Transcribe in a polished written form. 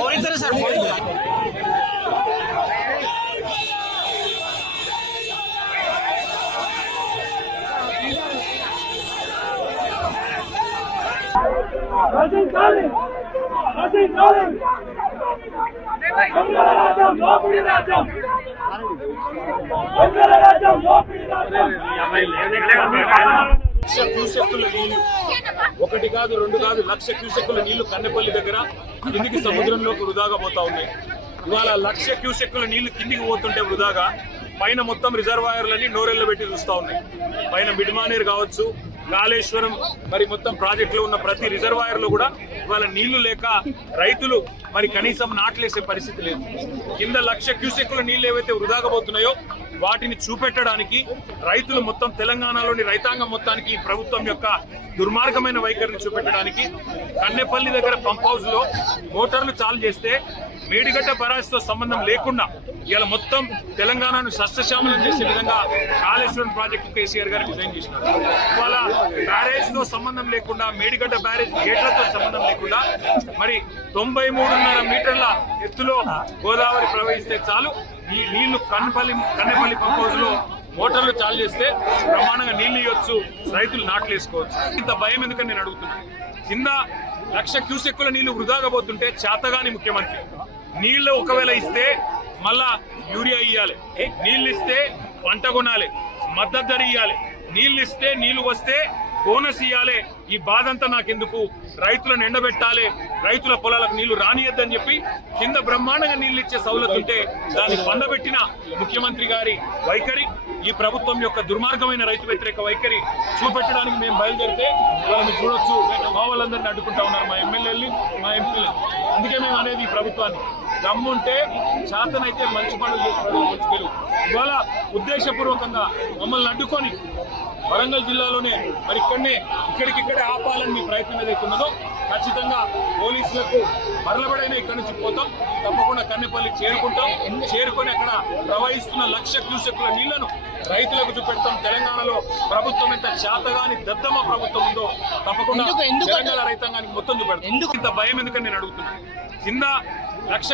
పోయిద్దరు sir క్యూసెక్కుల నీళ్లు ఒకటి కాదు రెండు కాదు 1,00,000 క్యూసెక్కుల నీళ్లు కన్నెపల్లి దగ్గర కిందికి సముద్రంలోకి వృధాగా పోతా ఉన్నాయి. ఇవాళ 1,00,000 క్యూసెక్కుల నీళ్లు కిందికి పోతుంటే వృధాగా పైన మొత్తం రిజర్వాయర్లన్నీ నోరెళ్ళు పెట్టి చూస్తూ ఉన్నాయి. పైన మిడ్మానేర్ కావచ్చు, కాళేశ్వరం, మరి మొత్తం ప్రాజెక్టులో ఉన్న ప్రతి రిజర్వాయర్ లో కూడా ఇవాళ నీళ్లు లేక రైతులు మరి కనీసం నాట్లేసే పరిస్థితి లేదు. కింద 1,00,000 క్యూసెక్కుల నీళ్లు ఏవైతే వృధాగా పోతున్నాయో వాటిని చూపెట్టడానికి రైతులు మొత్తం తెలంగాణలోని రైతాంగం మొత్తానికి ప్రభుత్వం యొక్క దుర్మార్గమైన వైఖరిని చూపెట్టడానికి కన్నెపల్లి దగ్గర పంప్ హౌస్ లో మోటార్లు చాలు చేస్తే మేడిగడ్డ బరాజ్ తో సంబంధం లేకుండా ఇలా మొత్తం తెలంగాణను సస్యశ్యామలం చేసే విధంగా కాళేశ్వరం ప్రాజెక్టు కేసీఆర్ గారు డిజైన్ చేసినారు. ఇవాళ బ్యారేజ్ తో సంబంధం లేకుండా, మేడిగడ్డ బ్యారేజ్ గేట్లతో సంబంధం లేకుండా మరి 93.5 మీటర్ల ఎత్తులో గోదావరి ప్రవహిస్తే చాలు ఈ నీళ్లు కన్నెపల్లి పంప్ హౌస్ లో మోటార్లు చాలు చేస్తే ప్రమాణంగా నీళ్లు ఇవ్వచ్చు, రైతులు నాట్లు వేసుకోవచ్చు. ఇంత భయం ఎందుకని నేను అడుగుతున్నాను. కింద 1,00,000 క్యూసెక్కుల నీళ్లు వృధాగా పోతుంటే చేతగాని ముఖ్యమంత్రి నీళ్లు ఒకవేళ ఇస్తే మళ్ళా యూరియా ఇయ్యాలి, నీళ్ళు ఇస్తే పంట కొనాలి, మద్దతు ధర ఇయ్యాలి, నీళ్ళు ఇస్తే నీళ్లు వస్తే బోనస్ ఇయ్యాలి. ఈ బాధ అంతా నాకెందుకు, రైతులను ఎండబెట్టాలి, రైతుల పొలాలకు నీళ్లు రానియద్దని చెప్పి కింద బ్రహ్మాండంగా నీళ్లు ఇచ్చే సౌలత్ ఉంటే దాన్ని పండబెట్టిన ముఖ్యమంత్రి గారి వైఖరి, ఈ ప్రభుత్వం యొక్క దుర్మార్గమైన రైతు వ్యతిరేక వైఖరి చూపెట్టడానికి మేము బయలుదేరితే వాళ్ళని చూడొచ్చు మా వాళ్ళందరినీ అడ్డుకుంటా ఉన్నారు, మా ఎమ్మెల్యేలు, మా ఎంపీలు. అందుకే మేము అనేది ఈ ప్రభుత్వాన్ని దమ్ముంటే చేతనైతే మంచి పనులు చేసి ప్రజలు గెలువు. ఇవాళ ఉద్దేశపూర్వకంగా మమ్మల్ని అడ్డుకొని వరంగల్ జిల్లాలోనే మరి ఇక్కడికిక్కడే ఆపాలని మీ ప్రయత్నం ఏదైతే ఉన్నదో ఖచ్చితంగా పోలీసులకు మరలబడైనా ఇక్కడి నుంచి పోతాం. తప్పకుండా కన్నెపల్లి చేరుకొని అక్కడ ప్రవహిస్తున్న 1,00,000 క్యూసెక్కుల నీళ్లను రైతులకు చూపెడతాం. తెలంగాణలో ప్రభుత్వం ఎంత చేతగాని దద్దమ్మ ప్రభుత్వం ఉందో తప్పకుండా తెలంగాణ రైతాంగానికి మొత్తం చూపెడతాం. ఇంత భయం ఎందుకని నేను అడుగుతున్నాను. కింద 1,00,000